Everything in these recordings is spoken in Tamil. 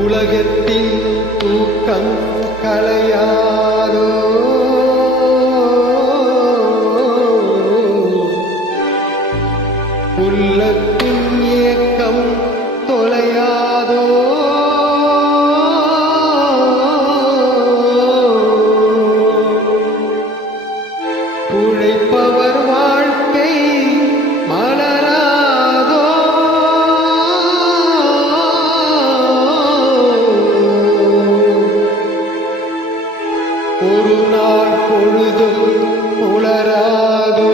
உலகத்தின் தூக்கம் கலையாதோ உள்ளத்தின் ஏக்கம் தொலையாதோ உழைப்பவர் வாழ்க்கை மலராதோ ஒரு நாள் பொழுதும் உளராதோ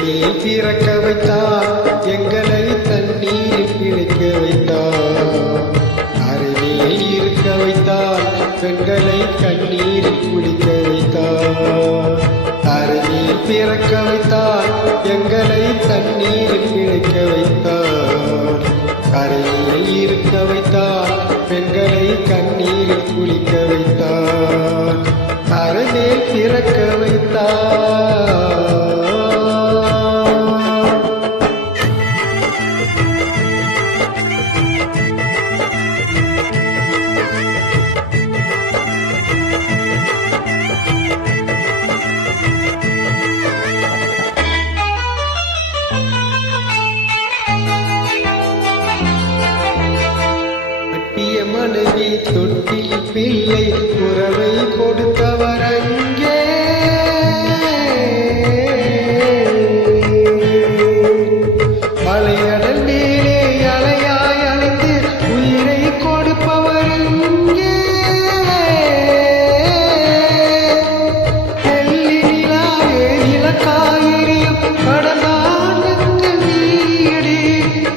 நீர் பிறக்க வைத்தார் எங்களை தண்ணீரில் பிழைக்க வைத்தார் அருகில் இருக்க வைத்தார் பெண்களை கண்ணீரில் குடிக்க வைத்தார் அருகில் பிறக்க வைத்தார் எங்களை தண்ணீரில் பிழைக்க வைத்தார் அருகில் இருக்க வைத்தார் பெண்களை கண்ணீரில் குளிக்க வைத்தார் அருகில் பிறக்க வைத்தார் மனைவி தொட்டில் பிள்ளை உறவை கொடுத்தவர் அங்கே மலையடல் மேலே அலையாய் அலைந்து உயிரை கொடுப்பவர் இங்கே வெள்ளினிலாவே இலக்காயிரியும் கடந்தான் எங்கள் வீடு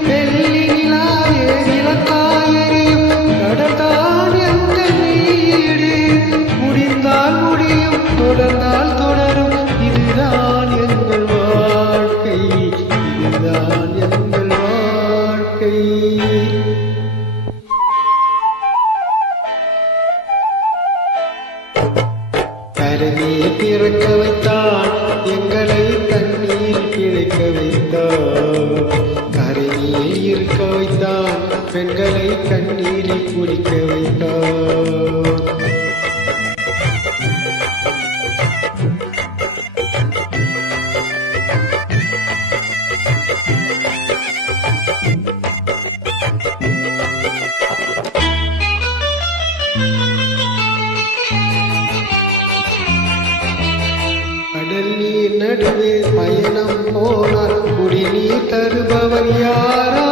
வெள்ளினிலாவே இலக்காயிரியும் கடந்தான் எங்கள் வீடு முடிந்தால் முடியும் தொடர்ந்தால் தொடரும் இதுதான் எங்கள் வாழ்க்கை இதுதான் எங்கள் வாழ்க்கை கரையில் பிறக்க வைத்தான் எங்களை தண்ணீர் பிழைக்க வைத்தான் கரையில் இருக்க வைத்தான் பெண்களை கண்ணீரில் குடிக்க வைத்தான் கடல் நீர் நடுவே பயணம் போனார் குடிநீர் தருபவர் யாரோ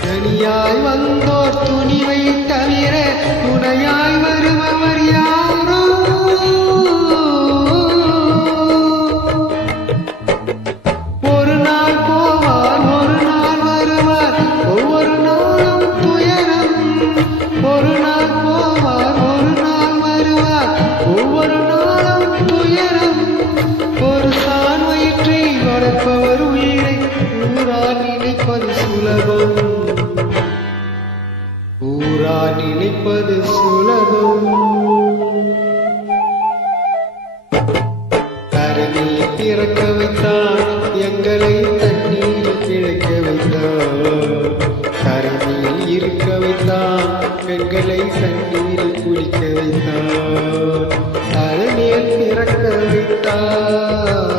தனியாய் வந்தோர் துணிவை தவிர துணையாய் வருபவர் யாரோ ஒரு நாள் போவார் ஒரு நாள் வருவார் ஒவ்வொரு நாளும் துயரம் ஒரு நாள் போவார் ஒரு நாள் வருவார் ஒவ்வொரு நாளும் துயரம் ஒரு தான் வயிற்றை வளர்ப்பவர் உயிரை ஊரார் நினைப்பது சுலபம் ஊரார் நினைப்பது சுலபம் கரையில் பிறக்க வைத்தான் எங்களை தண்ணீரில் பிழைக்க வைத்தான் கரையில் இருக்க வைத்தான் பெண்களை கண்ணீரில் குளிக்க வைத்தான் அருகில் பிறக்க வைத்தான்